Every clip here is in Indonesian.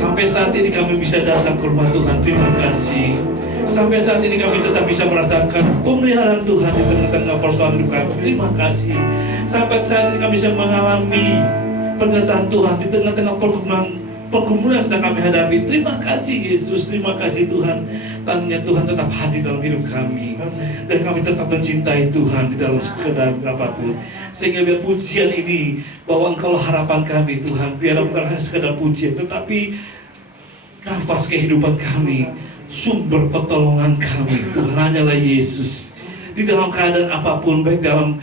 Sampai saat ini kami bisa datang ke rumah Tuhan, terima kasih. Sampai saat ini kami tetap bisa merasakan pemeliharaan Tuhan di tengah-tengah persoalan hidup kami, terima kasih. Sampai saat ini kami bisa mengalami penyertaan Tuhan di tengah-tengah pergumulan yang sedang kami hadapi. Terima kasih Yesus, terima kasih Tuhan. Tanya Tuhan tetap hadir dalam hidup kami, dan kami tetap mencintai Tuhan di dalam sekedar apapun. Sehingga biar pujian ini, bahwa Engkau harapan kami Tuhan, biar bukan hanya sekedar pujian, tetapi nafas kehidupan kami, sumber pertolongan kami. Tuhan hanyalah Yesus. Di dalam keadaan apapun, baik dalam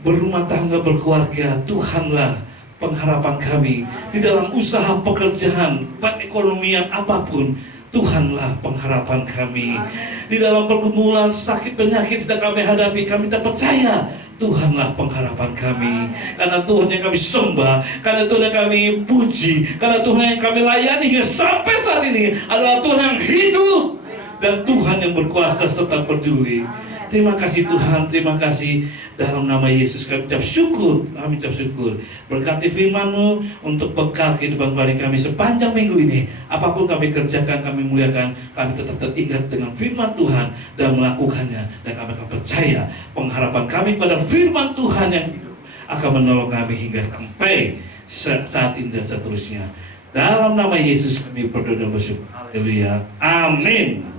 berumah tangga, berkeluarga, Tuhanlah pengharapan kami. Di dalam usaha pekerjaan, perekonomian apapun, Tuhanlah pengharapan kami. Di dalam pergumulan, sakit, penyakit sedang kami hadapi, kami tak percaya Tuhanlah pengharapan kami. Karena Tuhan yang kami sembah, karena Tuhan yang kami puji, karena Tuhan yang kami layani hingga sampai saat ini adalah Tuhan yang hidup dan Tuhan yang berkuasa serta peduli. Terima kasih Tuhan, terima kasih. Dalam nama Yesus kami ucap syukur, kami ucap syukur. Berkati firman-Mu untuk bekal kehidupan kami sepanjang minggu ini. Apapun kami kerjakan, kami muliakan, kami tetap teringat dengan firman Tuhan dan melakukannya. Dan kami akan percaya pengharapan kami pada firman Tuhan yang hidup akan menolong kami hingga sampai saat ini dan seterusnya. Dalam nama Yesus kami berdoa dan bersyukur. Haleluya. Amin.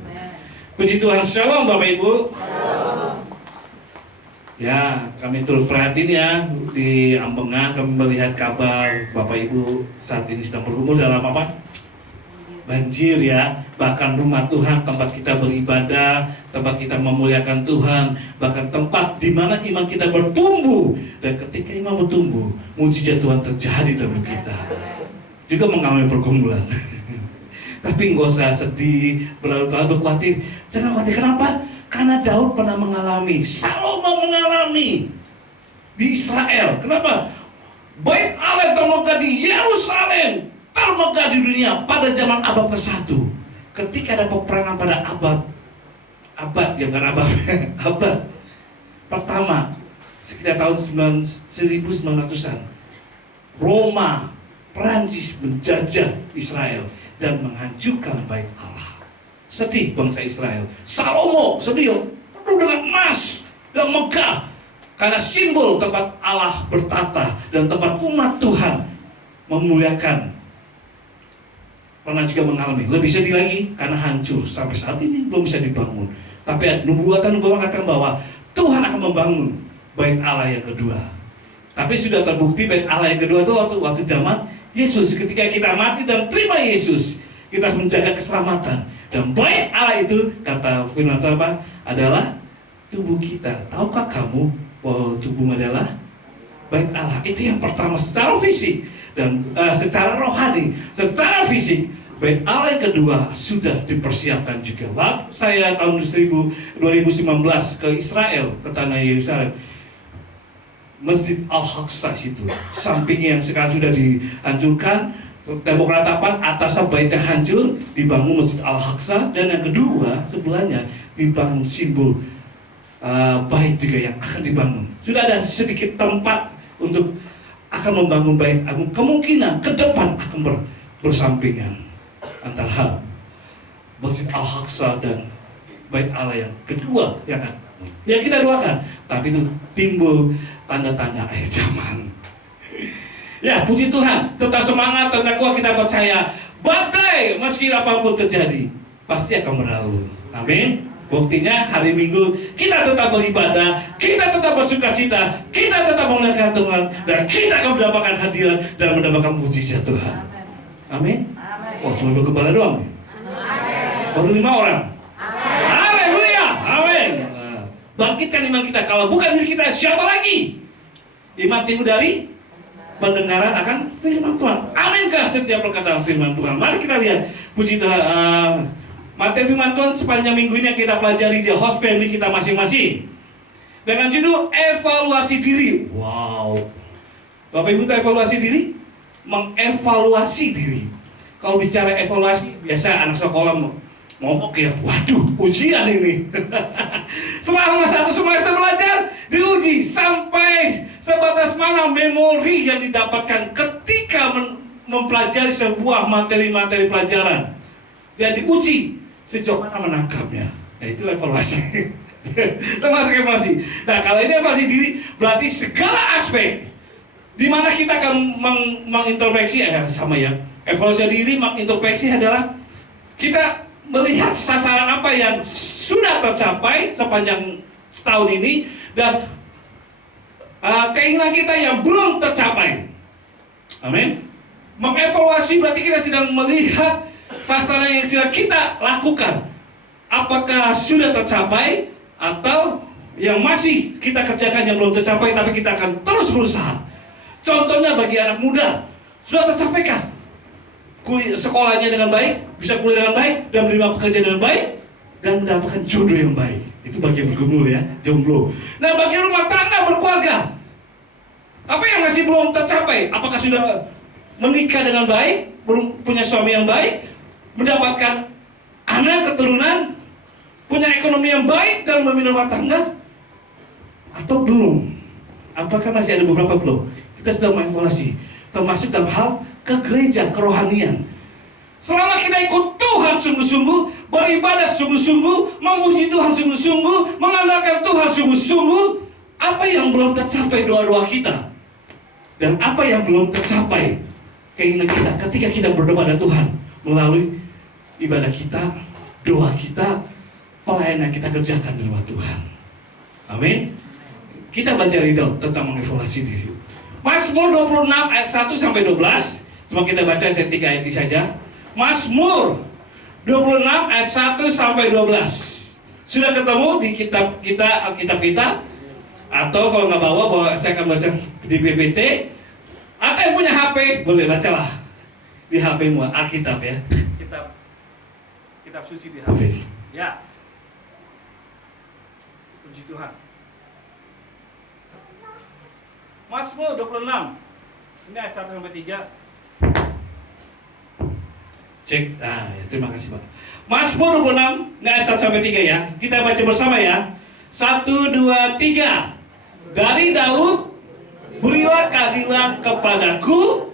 Puji Tuhan. Shalom Bapak Ibu. Ya, kami terus perhatiin ya, di Ambengan kami melihat kabar Bapak Ibu saat ini sedang bergumul dalam apa? Banjir ya. Bahkan rumah Tuhan, tempat kita beribadah, tempat kita memuliakan Tuhan, bahkan tempat di mana iman kita bertumbuh. Dan ketika iman bertumbuh, mujizat Tuhan terjadi dalam kita. Juga mengalami pergumulan. Tapi nggak usah sedih, berlarut-larut, khawatir. Jangan khawatir, kenapa? Karena Daud pernah mengalami, Salomo mengalami di Israel. Kenapa? Bait Allah termegah di Yerusalem, termegah di dunia pada zaman Abad ke-1. Ketika ada peperangan pada abad pertama, sekitar tahun 1900-an, Roma, Prancis menjajah Israel dan menghancurkan bait Allah. Sedih bangsa Israel. Salomo sedih penuh dengan emas dan megah, karena simbol tempat Allah bertata dan tempat umat Tuhan memuliakan. Pernah juga mengalami lebih sedih lagi karena hancur, sampai saat ini belum bisa dibangun. Tapi nubuatan mengatakan bahwa Tuhan akan membangun bait Allah yang kedua. Tapi sudah terbukti bait Allah yang kedua itu waktu zaman Yesus. Ketika kita mati dan terima Yesus, kita menjaga keselamatan. Dan bait Allah itu, kata firman Tuhan apa? Adalah tubuh kita. Tahukah kamu bahwa tubuhmu adalah bait Allah? Itu yang pertama secara fisik dan secara rohani, secara fisik. Bait Allah yang kedua sudah dipersiapkan juga. Waktu saya tahun 2019 ke Israel, ke tanah Yerusalem, Masjid Al-Aqsa itu, sampingnya yang sekarang sudah dihancurkan, tembok ratapan, atasnya baitnya hancur, dibangun Masjid Al-Aqsa. Dan yang kedua, sebelahnya dibangun simbol bait juga yang akan dibangun. Sudah ada sedikit tempat untuk akan membangun bait agung. Kemungkinan ke depan akan bersampingan antara Masjid Al-Aqsa dan bait Allah yang kedua yang akan dibangun. Ya kita doakan, tapi itu timbul tanda-tanda akhir zaman. Ya, puji Tuhan, tetap semangat, tetap kuat, kita percaya badai meski apapun terjadi pasti akan berlalu. Amin. Buktinya hari Minggu kita tetap beribadah, kita tetap bersukacita, kita tetap memuliakan Tuhan, dan kita akan mendapatkan hadiah dan mendapatkan mujizat Tuhan. Amin. Wah, cuma bergembala doang nih. Baru 5 orang. Haleluya. Amin. Bangkitkan iman kita. Kalau bukan diri kita, siapa lagi? Iman timbul dari pendengaran akan firman Tuhan. Aminkah setiap perkataan firman Tuhan? Mari kita lihat puji Tuhan, materi firman Tuhan sepanjang minggu ini yang kita pelajari di host family kita masing-masing dengan judul evaluasi diri. Wow. Bapak Ibu tahu evaluasi diri? Mengevaluasi diri. Kalau bicara evaluasi, biasa anak sekolah ngomong ya, waduh, ujian ini. Selama 1 semester belajar, diuji sampai sebatas mana memori yang didapatkan ketika mempelajari sebuah materi-materi pelajaran dan diuji sejauh mana menangkapnya. Nah, itu evaluasi. Termasuk evaluasi. Nah, kalau ini evaluasi diri, berarti segala aspek di mana kita akan mengintrospeksi, sama ya. Evaluasi diri, mengintrospeksi adalah kita melihat sasaran apa yang sudah tercapai sepanjang tahun ini dan keinginan kita yang belum tercapai. Amin. Mengevaluasi berarti kita sedang melihat sasaran yang sudah kita lakukan, apakah sudah tercapai atau yang masih kita kerjakan yang belum tercapai, tapi kita akan terus berusaha. Contohnya bagi anak muda, sudah tercapaikah sekolahnya dengan baik, bisa kuliah dengan baik, dan menerima pekerjaan dengan baik, dan mendapatkan jodoh yang baik. Itu bagi yang bergumul ya, jomblo. Nah, bagi rumah tangga berkeluarga, apa yang masih belum tercapai? Apakah sudah menikah dengan baik, belum punya suami yang baik, mendapatkan anak keturunan, punya ekonomi yang baik dalam memimpin rumah tangga, atau belum? Apakah masih ada beberapa belum? Kita sedang mengevaluasi, termasuk dalam hal ke gereja, kerohanian. Selama kita ikut Tuhan sungguh-sungguh, beribadah sungguh-sungguh, memuji Tuhan sungguh-sungguh, mengandalkan Tuhan sungguh-sungguh, apa yang belum tercapai doa-doa kita? Dan apa yang belum tercapai keinginan kita ketika kita berdoa pada Tuhan melalui ibadah kita, doa kita, pelayanan kita kerjakan di rumah Tuhan. Amin. Kita belajar Daud tentang mengevaluasi diri. Mazmur 26 ayat 1 sampai 12. Cuma kita baca 3 ayat ini saja. Mazmur 26 ayat 1 sampai 12. Sudah ketemu di kitab kita, Alkitab kita? Atau kalau nggak bawa, saya akan baca di PPT. Atau yang punya HP, boleh bacalah di HP-mu, Alkitab ya. Kitab suci di HP. Ya. Puji Tuhan. Mazmur 26. Ini ayat 1 sampai 3. Cek. Ya, terima kasih Pak. Mazmur 26, ini ayat 1 sampai 3 ya. Kita baca bersama ya. 1, 2, 3. Dari Daud, berilah keadilan kepadaku,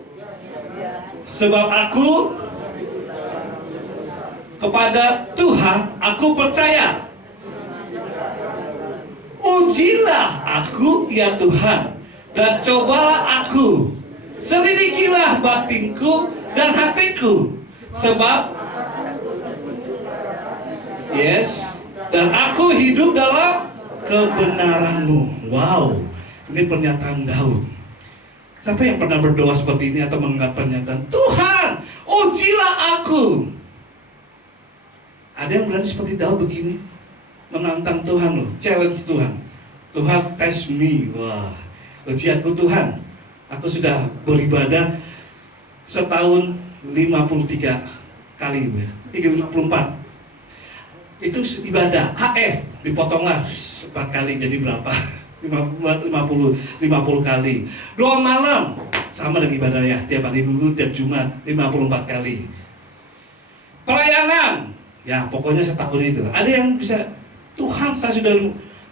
sebab aku kepada Tuhan aku percaya. Ujilah aku ya Tuhan, dan cobalah aku, selidikilah batinku dan hatiku, sebab dan aku hidup dalam kebenaran-Mu. Wow, ini pernyataan Daud. Siapa yang pernah berdoa seperti ini atau menganggap pernyataan Tuhan, ujilah aku? Ada yang berani seperti Daud begini, menantang Tuhan loh, challenge Tuhan. Tuhan test me, wah, uji aku Tuhan. Aku sudah beribadah setahun 53 kali ya, 54. Itu ibadah HF, dipotonglah 4 kali jadi berapa? 50 kali. Doa malam sama dengan ibadah ya, tiap hari Minggu, tiap Jumat 54 kali. Pelayanan, ya pokoknya setahun itu. Ada yang bisa, Tuhan saya sudah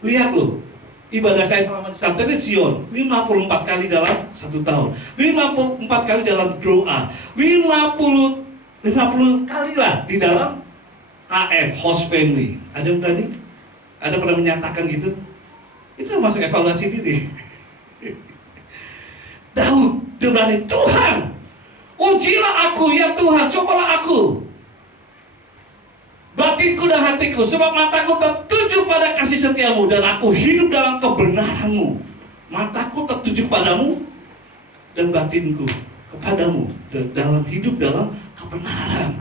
lihat loh, ibadah saya selama di Santet Sion 54 kali dalam 1 tahun, 54 kali dalam doa, 50 kali lah di dalam AF, host family. Ada yang berani? Ada pernah menyatakan gitu? Itu masuk evaluasi diri. Daud, dia berani, Tuhan, ujilah aku ya Tuhan, cobalah aku, batinku dan hatiku, sebab mataku tertuju pada kasih setiamu, dan aku hidup dalam kebenaranmu. Mataku tertuju padamu, dan batinku kepadamu, dalam hidup dalam kebenaran.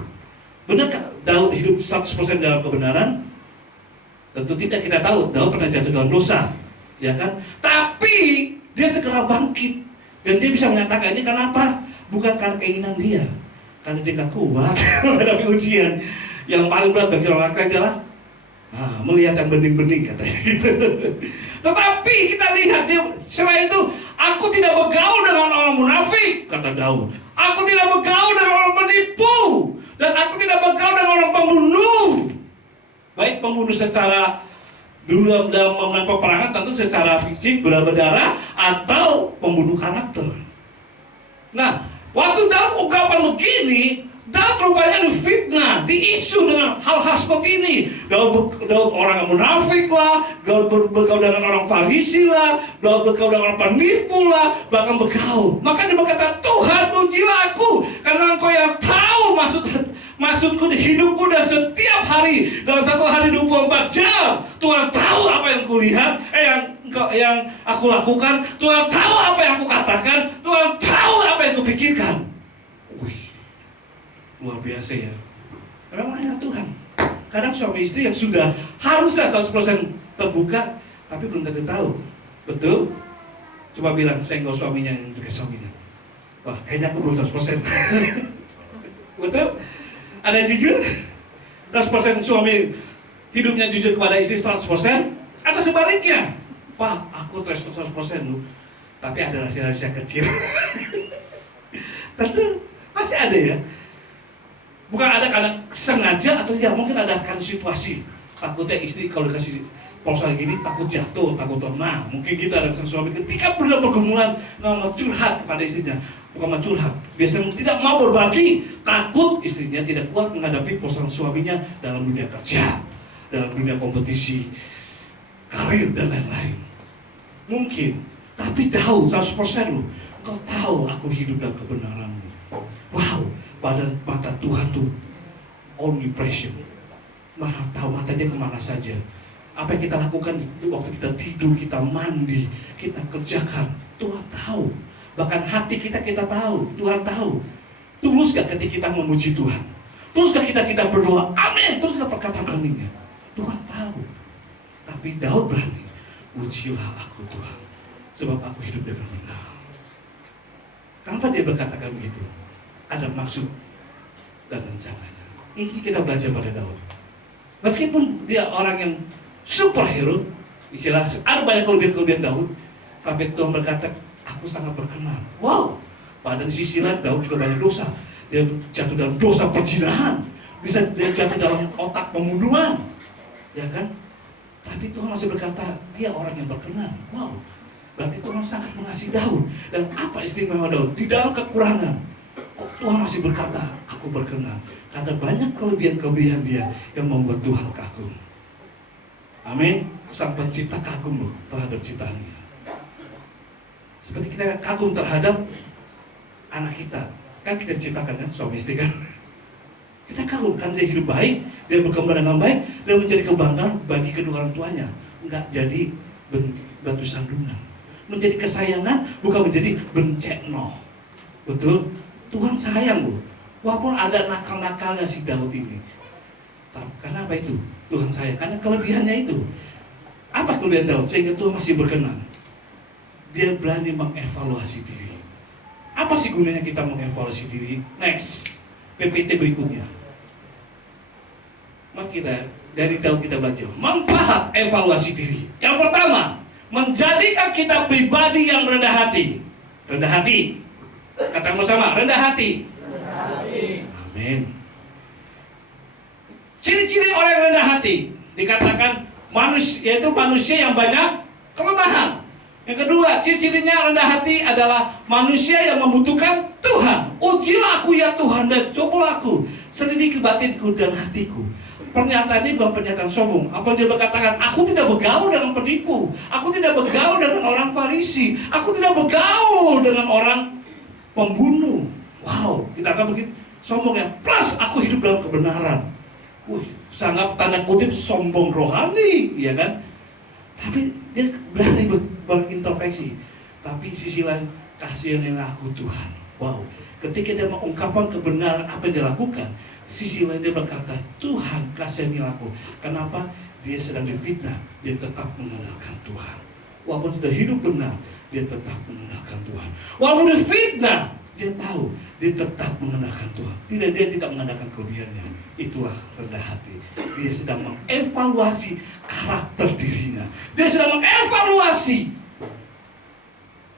Benarkah Daud hidup 100% dalam kebenaran? Tentu tidak. Kita tahu Daud pernah jatuh dalam dosa, ya kan? Tapi dia segera bangkit dan dia bisa menyatakan ini karena apa? Bukan karena keinginan dia, karena dia gak kuat menghadapi ujian. Yang paling berat bagi orang laki adalah melihat yang bening-bening, katanya gitu. Tetapi kita lihat dia selain itu, aku tidak bergaul dengan orang munafik, kata Daud. Aku tidak bergaul dengan orang penipu, dan aku tidak bergaul dengan orang pembunuh. Baik pembunuh secara dulu dalam memenang peperangan, tentu secara fisik berdarah, atau pembunuh karakter. Nah, waktu Daud ungkapan begini, Daud rupanya difitnah, diisu dengan hal-hal seperti ini. Daud orang yang munafik lah, Daud bergaul dengan orang Farisi lah, Daud bergaul dengan orang penipu lah, bahkan bergaul. Maka dia berkata, Tuhan ujilah aku, karena Engkau yang tahu maksudku di hidupku, dan setiap hari dalam satu hari 24 jam Tuhan tahu apa yang kulihat, yang aku lakukan. Tuhan tahu apa yang aku katakan, Tuhan tahu apa yang kupikirkan. Luar biasa ya. Memang hanya Tuhan. Kadang suami istri yang sudah harusnya 100% terbuka, tapi belum tentu tahu. Betul? Coba bilang, senggol suaminya yang dekat suaminya. Wah, kayaknya aku belum 100%. Betul? Ada yang jujur? 100% suami hidupnya jujur kepada istri 100%? Atau sebaliknya? Wah, aku 100% lu, tapi ada rahasia-rahasia kecil. Tentu pasti ada ya. Bukan ada karena sengaja, atau ya mungkin ada karena situasi. Takutnya istri kalau dikasih proposal gini takut jatuh, takut nah mungkin kita ada suami ketika pernah pergumulan mau curhat kepada istrinya, bukan mau curhat, biasanya tidak mau berbagi, takut istrinya tidak kuat menghadapi proposal suaminya dalam dunia kerja, dalam dunia kompetisi karir dan lain-lain. Mungkin, tapi tahu 100% loh, engkau tahu aku hidup dalam kebenaranmu. Wow, pada mata Tuhan tuh omnipresent, Maha tahu, matanya kemana saja. Apa yang kita lakukan waktu kita tidur, kita mandi, kita kerjakan, Tuhan tahu. Bahkan hati kita tahu, Tuhan tahu. Tulus gak ketika kita memuji Tuhan? Tulus gak kita berdoa amin? Tulus gak perkataan aminnya? Tuhan tahu. Tapi Daud berani, ujilah aku Tuhan, sebab aku hidup dengan benar. Kenapa dia berkatakan begitu? Ada maksud dan rencananya. Ini kita belajar pada Daud. Meskipun dia orang yang superhero, istilah ada banyak kelebihan Daud, sampai Tuhan berkata, aku sangat berkenan. Wow. Pada sisi lain Daud juga banyak dosa. Dia jatuh dalam dosa perzinahan, bisa dia jatuh dalam otak pembunuhan, ya kan? Tapi Tuhan masih berkata, dia orang yang berkenan. Wow. Berarti Tuhan sangat mengasihi Daud. Dan apa istimewa Daud? Di dalam kekurangan, Tuhan masih berkata, aku berkenan. Karena banyak kelebihan-kelebihan dia yang membuat Tuhan kagum. Amin. Sang pencipta kagum loh terhadap ciptaannya. Seperti kita kagum terhadap anak kita. Kan kita ciptakan kan, suami istri kan. Kita kagum kan dia hidup baik, dia berkembang dengan baik, dan menjadi kebanggaan bagi kedua orang tuanya. Enggak jadi batu sandungan. Menjadi kesayangan, bukan menjadi bencekno. Betul? Tuhan sayang loh. Walaupun ada nakal-nakalnya si Daud ini. Karena apa itu? Tuhan sayang. Karena kelebihannya itu. Apa kelebihan Daud? Sehingga Tuhan masih berkenan. Dia berani mengevaluasi diri. Apa sih gunanya kita mengevaluasi diri? Next. PPT berikutnya. Mari kita, dari Daud kita belajar. Manfaat evaluasi diri. Yang pertama, menjadikan kita pribadi yang rendah hati. Rendah hati. Katakan bersama, rendah hati. Amin. Ciri-ciri orang yang rendah hati dikatakan manusia, yaitu manusia yang banyak kelemahan. Yang kedua, ciri-cirinya rendah hati adalah manusia yang membutuhkan Tuhan. Ujilah aku ya Tuhan, dan cobalah aku, selidiki batinku dan hatiku. Pernyataan ini bukan pernyataan sombong. Apa dia berkatakan, aku tidak bergaul dengan penipu, aku tidak bergaul dengan orang Farisi, aku tidak bergaul dengan orang pembunuh. Wow, kita akan begitu sombong ya. Plus aku hidup dalam kebenaran. Sangat tanda kutip sombong rohani, ya kan? Tapi dia berani berintrospeksi. Tapi sisi lain, kasihanilah aku Tuhan. Wow, ketika dia mengungkapkan kebenaran apa yang dia lakukan, sisi lain dia berkata, Tuhan kasihanilah aku. Kenapa? Dia sedang difitnah, dia tetap mengandalkan Tuhan. Walaupun sudah hidup benar, dia tetap mengandalkan Tuhan. Walaupun difitnah, dia tahu dia tetap mengandalkan Tuhan. Dia tidak mengandalkan kelebihannya. Itulah rendah hati. Dia sedang mengevaluasi karakter dirinya. Dia sedang mengevaluasi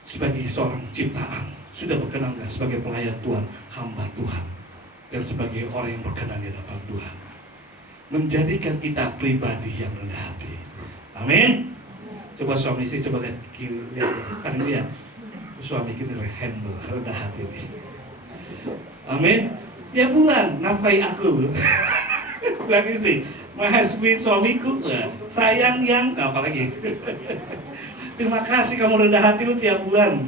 sebagai seorang ciptaan. Sudah berkenan gak sebagai pelayan Tuhan, hamba Tuhan, dan sebagai orang yang berkenan di hadapan Tuhan. Menjadikan kita pribadi yang rendah hati. Amin. Coba suami istri, coba lihat saling lihat. Suami kita humble, rendah hati nih. Amin. Tiap bulan nafkahi aku loh. Bukan istri, mahasiswi suamiku, sayang yang apalagi. Terima kasih kamu rendah hati lu tiap bulan.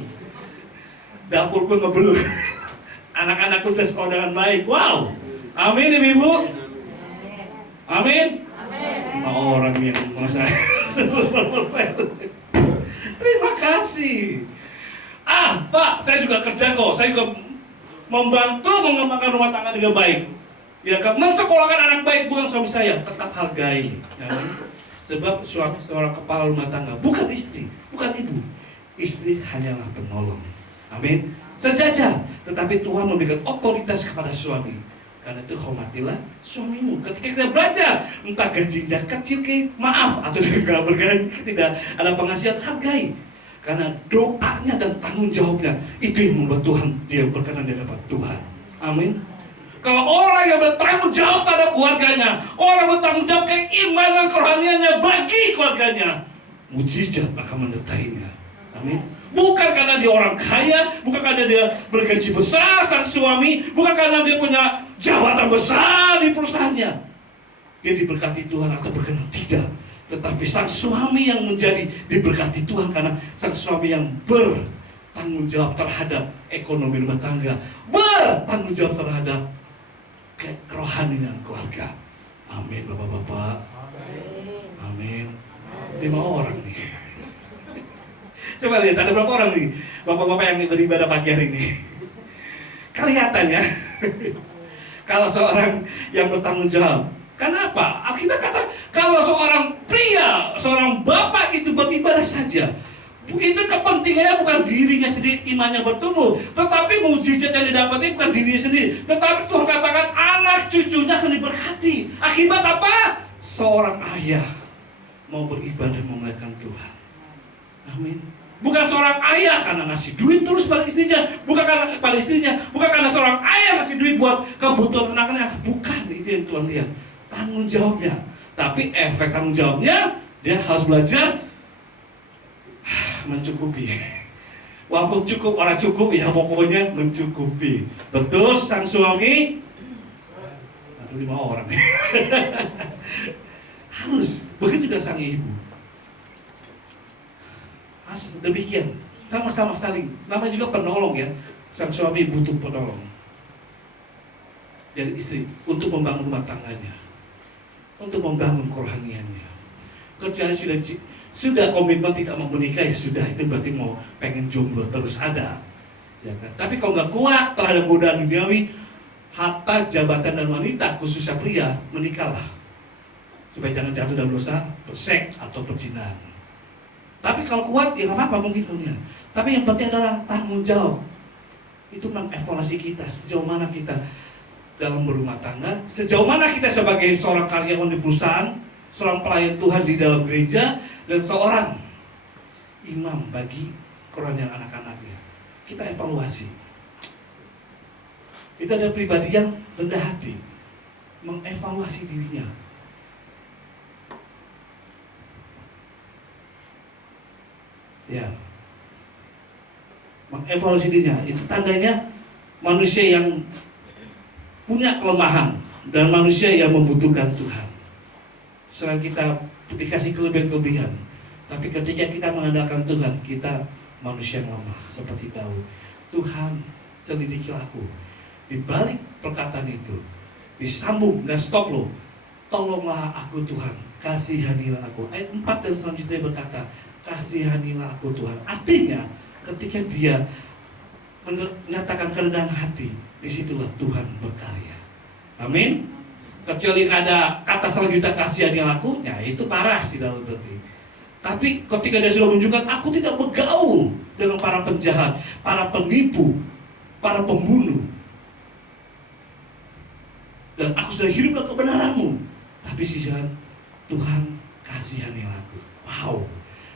Dapur pun ngebelut. Anak-anakku saya sekolah dengan baik. Wow. Amin ibu-ibu. Amin. Orang yang merasa terima kasih. Pak, saya juga kerja kok. Saya juga membantu mengembangkan rumah tangga dengan baik. Ya kan, mensekolahkan anak baik bukan suami saya, tetap hargai. Ya, sebab suami seorang kepala rumah tangga, bukan istri, bukan ibu. Istri hanyalah penolong. Amin. Sejajar, tetapi Tuhan memberikan otoritas kepada suami. Karena itu hormatilah suamimu. Ketika kita belajar, entah gajinya kecil ke maaf atau tidak bergaji, tidak ada penghasilan, hargai. Karena doanya dan tanggung jawabnya itu yang membuat Tuhan dia berkenan di hadapan Tuhan. Amin. Kalau orang yang bertanggung jawab terhadap keluarganya, orang bertanggung jawab keimanan kerohaniannya bagi keluarganya, mujizat akan menyertainya. Amin. Bukan karena dia orang kaya, bukan karena dia bergaji besar sang suami, bukan karena dia punya jabatan besar di perusahaannya. Dia diberkati Tuhan atau berkenan, tidak. Tetapi sang suami yang menjadi diberkati Tuhan karena sang suami yang bertanggung jawab terhadap ekonomi rumah tangga, bertanggung jawab terhadap kerohanian keluarga. Amin Bapak-bapak. Amin. 5 orang nih. Coba lihat ada berapa orang nih Bapak-bapak yang beribadah pagi hari ini. Kelihatan ya. Kalau seorang yang bertanggung jawab. Kenapa? Kita kata kalau seorang pria, seorang bapak itu beribadah saja, itu kepentingannya bukan dirinya sendiri, imannya bertumbuh, tetapi mujizat yang didapati bukan dirinya sendiri, tetapi Tuhan katakan anak cucunya akan diberkati. Akibat apa? Seorang ayah mau beribadah memuliakan Tuhan. Amin. Bukan seorang ayah karena ngasih duit terus pada istrinya, bukan karena pada istrinya, bukan karena seorang ayah ngasih duit buat kebutuhan anaknya, bukan itu yang Tuhan lihat. Tanggung jawabnya, tapi efek tanggung jawabnya dia harus belajar mencukupi. Walaupun cukup orang cukup ya pokoknya mencukupi. Betul sang suami. Ada 5 orang. Harus begitu juga sang ibu. Demikian sama-sama saling. Namanya juga penolong ya. Sang suami butuh penolong dari istri untuk membangun rumah tangganya, untuk membangun kerohaniannya. Kecuali sudah komitmen tidak mau menikah ya sudah, itu berarti mau pengen jomblo terus ada, ya kan? Tapi kalau nggak kuat terhadap godaan duniawi, harta, jabatan dan wanita khususnya pria, menikahlah supaya jangan jatuh dalam dosa berseks atau perzinahan. Tapi kalau kuat ya nggak apa-apa mungkin dunia. Tapi yang penting adalah tanggung jawab. Itu mengevaluasi kita sejauh mana kita dalam berumah tangga, sejauh mana kita sebagai seorang karyawan di perusahaan, seorang pelayan Tuhan di dalam gereja, dan seorang imam bagi kerohanian anak-anaknya. Kita evaluasi. Itu ada pribadi yang rendah hati, mengevaluasi dirinya. Ya, mengevaluasi dirinya. Itu tandanya manusia yang punya kelemahan dan manusia yang membutuhkan Tuhan. Selain kita dikasih kelebihan-kelebihan, tapi ketika kita mengandalkan Tuhan, kita manusia yang lemah seperti Daud. Tuhan, selidikilah aku. Di balik perkataan itu disambung, nggak stop loh. Tolonglah aku Tuhan, kasihanilah aku. Ayat 4 dan selanjutnya berkata, kasihanilah aku Tuhan. Artinya ketika dia menyatakan kerendahan hati, disitulah Tuhan berkarya. Amin. Kecuali ada kata selanjutnya kasihanilah aku, ya itu parah sih Daud berarti. Tapi ketika dia sudah menunjukkan aku tidak bergaul dengan para penjahat, para penipu, para pembunuh, dan aku sudah hidup dalam kebenaranmu. Tapi sisihan Tuhan kasihanilah aku. Wow,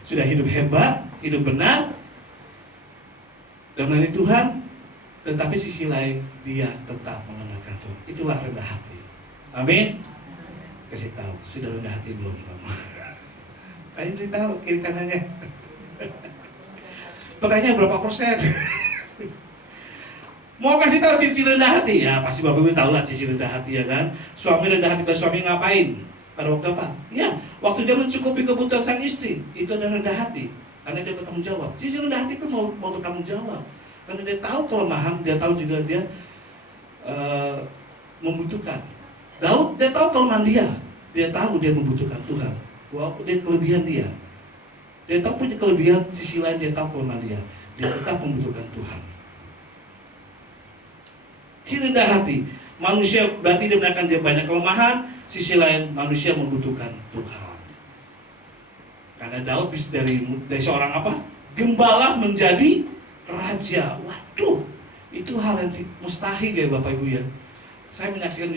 sudah hidup hebat, hidup benar, dan melayani Tuhan. Tetapi sisi lain dia tetap mengenalkan Tuhan. Itulah rendah hati. Amin. Kasih tahu, sudah rendah hati belum kamu? Ayo beritahu kiri kanannya. Pertanyaan berapa persen? Mau kasih tahu ciri-ciri rendah hati? Ya pasti Bapak Ibu tahu lah ciri rendah hati, ya kan. Suami rendah hati, suami ngapain? Pada waktu apa? Ya, waktu dia mencukupi kebutuhan sang istri, itu adalah rendah hati. Karena dia bertanggung jawab. Ciri rendah hati itu mau bertanggung jawab. Karena dia tahu kelemahan, dia tahu juga dia membutuhkan. Daud, dia tahu kelemahan dia. Dia tahu dia membutuhkan Tuhan. Walaupun dia kelebihan dia. Dia tahu punya kelebihan, sisi lain dia tahu kelemahan dia. Dia tetap membutuhkan Tuhan. Ciri rendah hati, manusia berarti dia menaikkan dia banyak kelemahan, sisi lain manusia membutuhkan Tuhan. Karena Daud bisa dari seorang apa? Gembala menjadi raja. Waduh, itu hal yang mustahil ya Bapak Ibu ya. Saya menyaksikan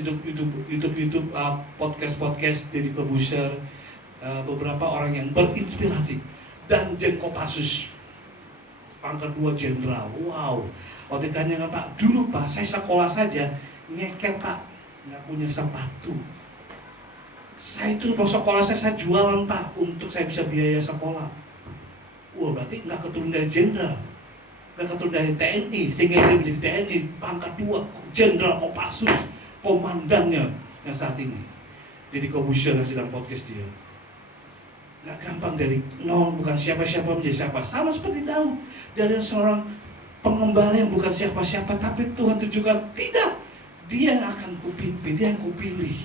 YouTube podcast Deddy Corbuzier, beberapa orang yang berinspiratif, dan Jen Kopassus, pangkat 2 jenderal. Wow. Waktu ditanya Pak, dulu Pak, saya sekolah saja nyekel Pak, nggak punya sepatu. Saya itu pas sekolah saya jualan Pak, untuk saya bisa biaya sekolah. Wah, berarti nggak keturun dari jenderal, nggak keturun dari TNI, sehingga dia menjadi TNI pangkat 2, jenderal Kopassus, komandannya yang saat ini. Deddy Corbuzier dalam podcast dia. Nggak gampang dari nol, bukan siapa-siapa menjadi siapa. Sama seperti Daud, dari seorang pengembala yang bukan siapa-siapa, tapi Tuhan tujukan, tidak, dia yang akan kupimpin, dia yang kupilih.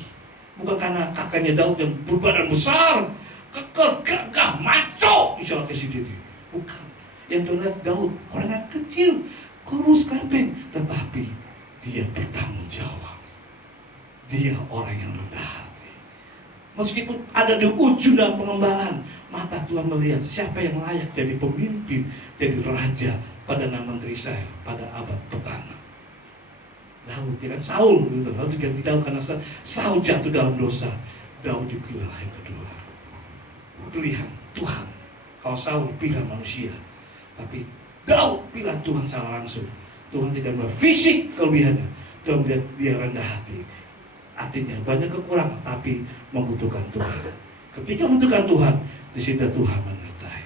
Bukan karena kakaknya Daud yang berbadan besar, kekeh, gagah, maco, istilah kasih diri. Bukan. Yang Tuhan lihat Daud, orang yang kecil, kurus, krempeng, tetapi dia bertanggung jawab. Dia orang yang rendah hati. Meskipun ada di ujung dalam pengembalaan, mata Tuhan melihat siapa yang layak jadi pemimpin, jadi raja pada nama Israel pada abad pertama. Daud, ya kan Saul, gitu. Daud diganti Daud karena Saul jatuh dalam dosa. Daud dipilih yang kedua. Pilihan Tuhan. Kalau Saul pilihan manusia, tapi Daud pilihan Tuhan secara langsung. Tuhan tidak melihat fisik kelebihannya, Tuhan melihat dia rendah hati. Artinya banyak kekurangan, tapi membutuhkan Tuhan. Ketika membutuhkan Tuhan, di situ Tuhan menyertai.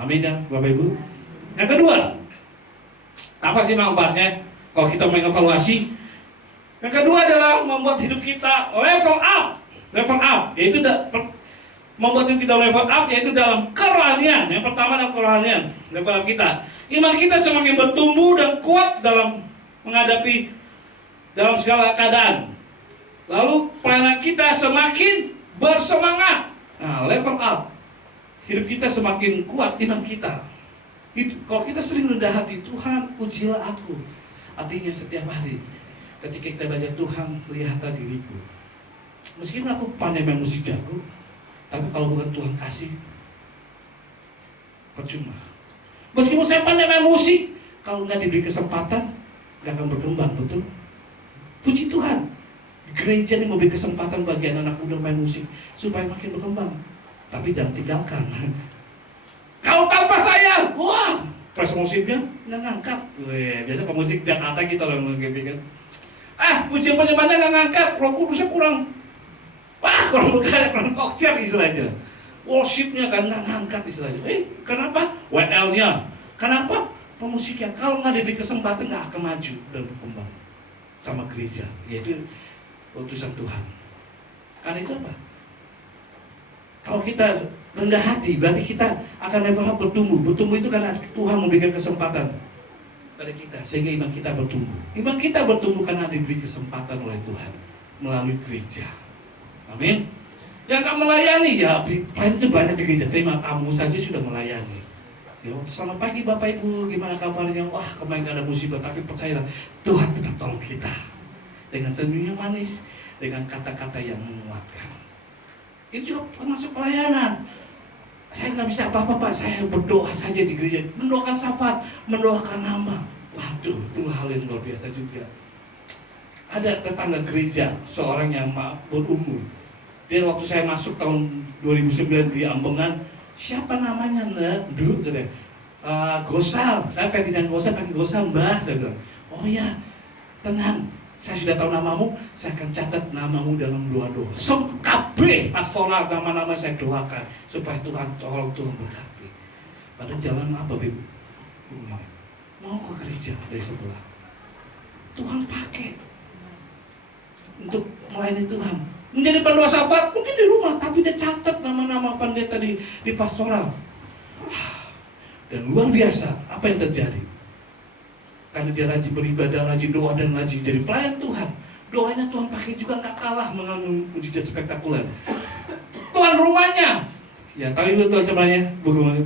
Amin ya Bapak Ibu. Yang kedua, apa sih manfaatnya kalau kita mengevaluasi? Yang kedua adalah membuat hidup kita level up, yaitu membuat hidup kita level up, yaitu dalam kerohanian. Yang pertama dalam kerohanian, level up kita. Iman kita semakin bertumbuh dan kuat dalam menghadapi dalam segala keadaan. Lalu pelayanan kita semakin bersemangat. Nah, level up, hidup kita semakin kuat, iman kita. Kalau kita sering rendah hati, Tuhan ujilah aku. Artinya setiap hari ketika kita baca, Tuhan lihatlah diriku. Meskipun aku pandai main musik jago, tapi kalau bukan Tuhan kasih, percuma. Meskipun saya pandai main musik, kalau nggak diberi kesempatan, nggak akan berkembang, betul? Puji Tuhan, gereja ini memberi kesempatan bagi anak-anak muda main musik supaya makin berkembang. Tapi jangan tinggalkan. Kalau tanpa saya, wah, press musiknya nggak ngangkat. Biasa pemusik Jakarta kita loh mungkin kan. Pujian penyembahnya nggak ngangkat, Roh Kudusnya kurang bukan, kurang koktel istilahnya. Worshipnya kan nggak ngangkat istilahnya. Kenapa? WL-nya. Kenapa? Pemusiknya kalau nggak diberi kesempatan nggak akan maju dan berkembang sama gereja, yaitu utusan Tuhan. Karena itu apa? Kalau kita rendah hati, berarti kita akan level up bertumbuh. Bertumbuh itu karena Tuhan memberikan kesempatan pada kita, sehingga iman kita bertumbuh. Iman kita bertumbuh karena diberi kesempatan oleh Tuhan melalui gereja. Amin. Yang tak melayani, ya pelayan itu banyak di gereja. Terima tamu saja sudah melayani. Ya, selamat pagi Bapak Ibu, gimana kabarnya? Wah, kemarin gak ada musibah, tapi percayalah Tuhan tetap tolong kita dengan senyum yang manis, dengan kata-kata yang menguatkan. Itu juga termasuk pelayanan. Saya nggak bisa apa-apa Pak, saya berdoa saja di gereja, mendoakan syafaat, mendoakan nama. Waduh, itu hal yang luar biasa juga. Ada tetangga gereja, seorang yang berumur. Dia waktu saya masuk tahun 2009 di Ambengan, siapa namanya? Dulu katanya, Gosal. Saya Ferdinand Gosal, pakai Gosal Mbah. Saya bilang, oh ya, tenang. Saya sudah tahu namamu, saya akan catat namamu dalam doa-doa. Kabeh pastoral nama-nama saya doakan supaya Tuhan tolong, Tuhan berkati. Pada jalan apa, Ibu? Mau ke gereja dari sebelah. Tuhan pakai untuk melayani Tuhan. Menjadi pendoa sahabat mungkin di rumah, tapi dia catat nama-nama pendeta di pastoral. Dan luar biasa apa yang terjadi. Karena dia rajin beribadah, rajin doa, dan rajin jadi pelayan Tuhan. Doanya Tuhan pakai juga gak kalah mengalami mujizat spektakuler. Tuan rumahnya, ya tahu itu tuan rumahnya,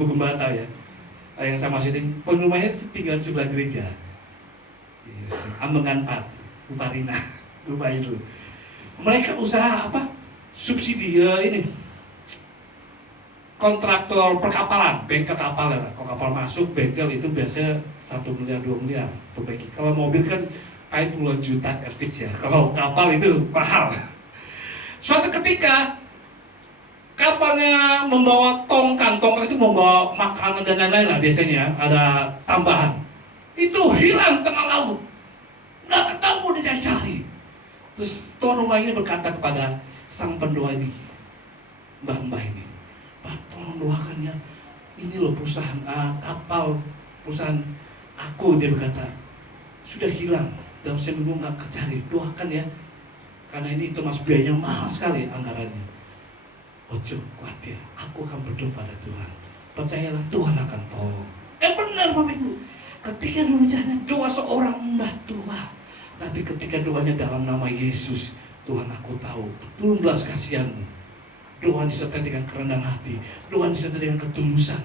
buku tahu ya. Yang sama sini, tuan rumahnya tinggal di sebelah gereja. Ambengan 4, Bu Farina, lupa itu. Mereka usaha apa? Subsidi ini kontraktor perkapalan, bengkel kapal ya. Kalau kapal masuk, bengkel itu biasanya 1 miliar 2 miliar perbaiki. Kalau mobil kan kayak puluhan juta servis ya. Kalau kapal itu mahal. Suatu ketika kapalnya membawa tongkang itu membawa makanan dan lain-lain lah, biasanya ada tambahan. Itu hilang tengah laut, nggak ketemu, dicari. Terus tuan rumah ini berkata kepada sang pendoa ini, mbah ini, Pak, tolong doakan ya, ini loh perusahaan kapal, perusahaan aku, dia berkata, sudah hilang dalam seminggu, nggak kecari, doakan ya, karena ini termasuk biayanya mahal sekali anggarannya. Ojo khawatir, aku akan berdoa pada Tuhan, percayalah Tuhan akan tolong. Benar Bapak Ibu, ketika doa seorang mbah tua, tapi ketika doanya dalam nama Yesus, Tuhan aku tahu betul belas kasihanmu. Doa disertai dengan kerendahan hati, doa disertai dengan ketulusan,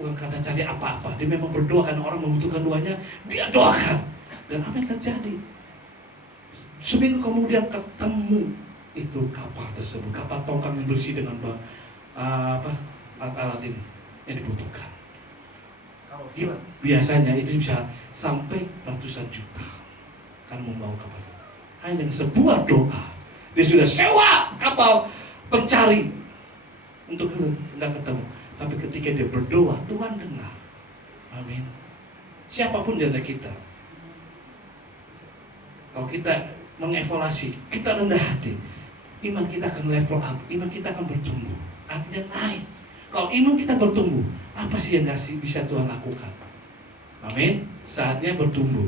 bukan karena cari apa-apa. Dia memang berdoa karena orang membutuhkan doanya, dia doakan. Dan apa yang terjadi? Seminggu kemudian ketemu itu kapal tersebut, kapal tongkang yang bersih dengan alat-alat ini yang dibutuhkan. Biasanya itu bisa sampai ratusan juta kan membawa kapal. Hanya dengan sebuah doa, dia sudah sewa kapal pencari untuk nggak ketemu. Tapi ketika dia berdoa, Tuhan dengar. Amin. Siapapun di antara kita, kalau kita mengevaluasi, kita rendah hati, iman kita akan level up, iman kita akan bertumbuh, artinya naik. Kalau iman kita bertumbuh, apa sih yang bisa Tuhan lakukan? Amin. Saatnya bertumbuh.